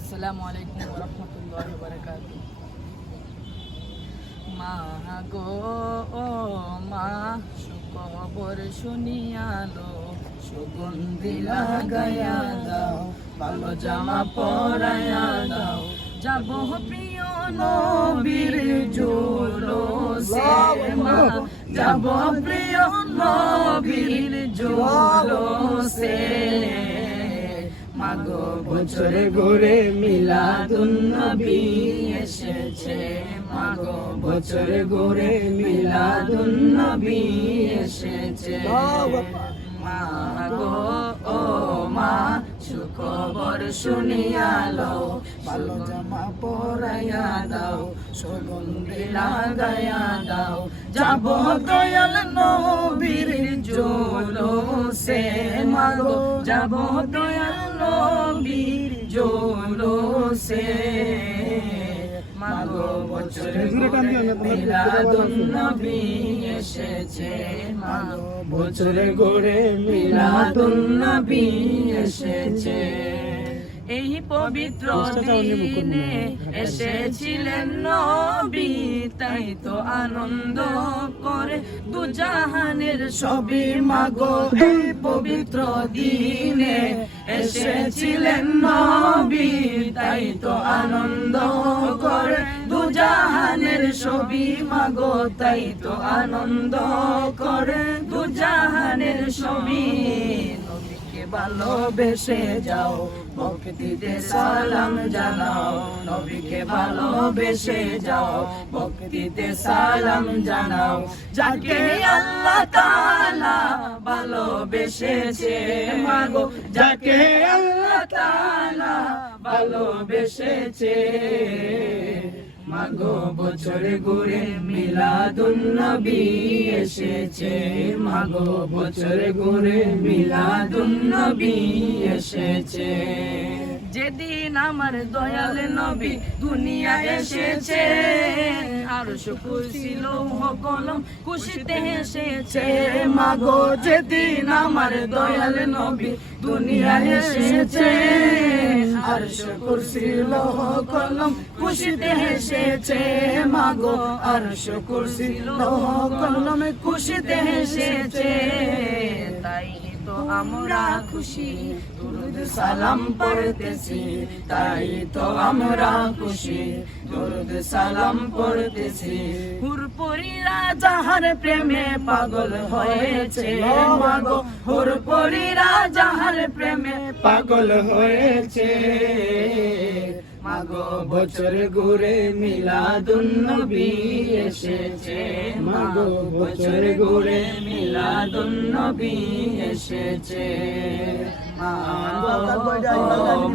আসসালামু আলাইকুম ওয়া রাহমাতুল্লাহি ওয়া বারাকাতুহু। মা গো ও মা, সুখবর শুনিয়ালো, সুগন্ধি লাগাইয়া দাও, ভালো জামা পরাইয়া দাও, যাব প্রিয় নবীর জুলুসে মা, যাব প্রিয় নবীর জুলুসে। মাগো বছরে ঘুরে মিলাদুন নবী এসেছে, মাগো বছরে ঘুরে মিলাদুন নবী এসেছে। মাগো ও মা, সুখবর শুনিয়ালো, ভালো জামা পরাইয়া দাও, সুগন্ধি লাগাইয়া দাও, যাব দয়াল নবীর জুলুসে। মাগো যাব দয়াল নবীর জুলুসে। মাগো বছরে ঘুরে মিলাদুন নবী এসেছে, মাগো বছরে ঘুরে মিলাদুন নবী এসেছে। এই পবিত্র দিনে এসেছিলেন নবী, তাই তো আনন্দ করে দুজাহানের সবই। মাগো এই পবিত্র দিনে এসেছিলেন নবী, তাই তো আনন্দ করে দুজাহানের সবই। মাগো তাই তো আনন্দ করে দুজাহানের সবই। ভালোবেসে যাও, ভক্তিতে সালাম জানাও, নবীকে ভালোবেসে যাও, ভক্তিতে সালাম জানাও। যাকে আল্লাহ তাআলা ভালোবেসেছে, মাগো যাকে আল্লাহ তাআলা ভালোবেসেছে। মাগো বছরে ঘুরে মিলাদুন নবী এসেছে, মাগো বছরে ঘুরে মিলাদুন নবী এসেছে। যেদিন আমার দয়াল নবী দুনিয়া এসেছে, আরশ কুরসি লৌহ কলম খুশিতে এসেছে। মাগো যেদিন আমার দয়াল নবী দুনিয়া এসেছে, আরশ কুরসি লৌহ কলম খুশিতে এসেছে। মাগো আরশ কুরসি লৌহ কলম খুশিতে এসেছে। তাই তো আমরা খুশি, দুরুদ সালাম পড়তেছি, তাই তো আমরা খুশি, দুরুদ সালাম পড়তেছি। হুরপুরীরা যাহার প্রেমে পাগল হয়েছে, মাগো হুরপুরীরা যাহার প্রেমে পাগল হয়েছে। মাগো বছরে ঘুরে মিলাদুন নবী এসেছে, মাগো বছরে ঘুরে মিলাদুন নবী এসেছে।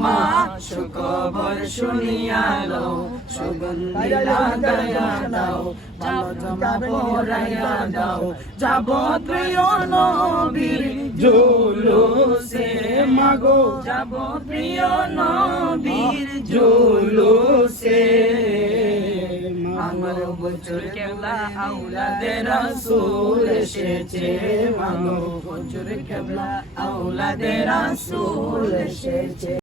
মা সুখবর শুনিয়ালো, সুগন্ধি লাগাইয়া দাও, ভালো জামা পরাইয়া দাও, যাব প্রিয় নবীর জুলুসে। মাগো যাব প্রিয় নবীর জুলুসে। আমার বছর কেবলা আওলাদে রাসূল এসেছে, মাগো বছর কেবলা আওলাদে রাসূল এসেছে।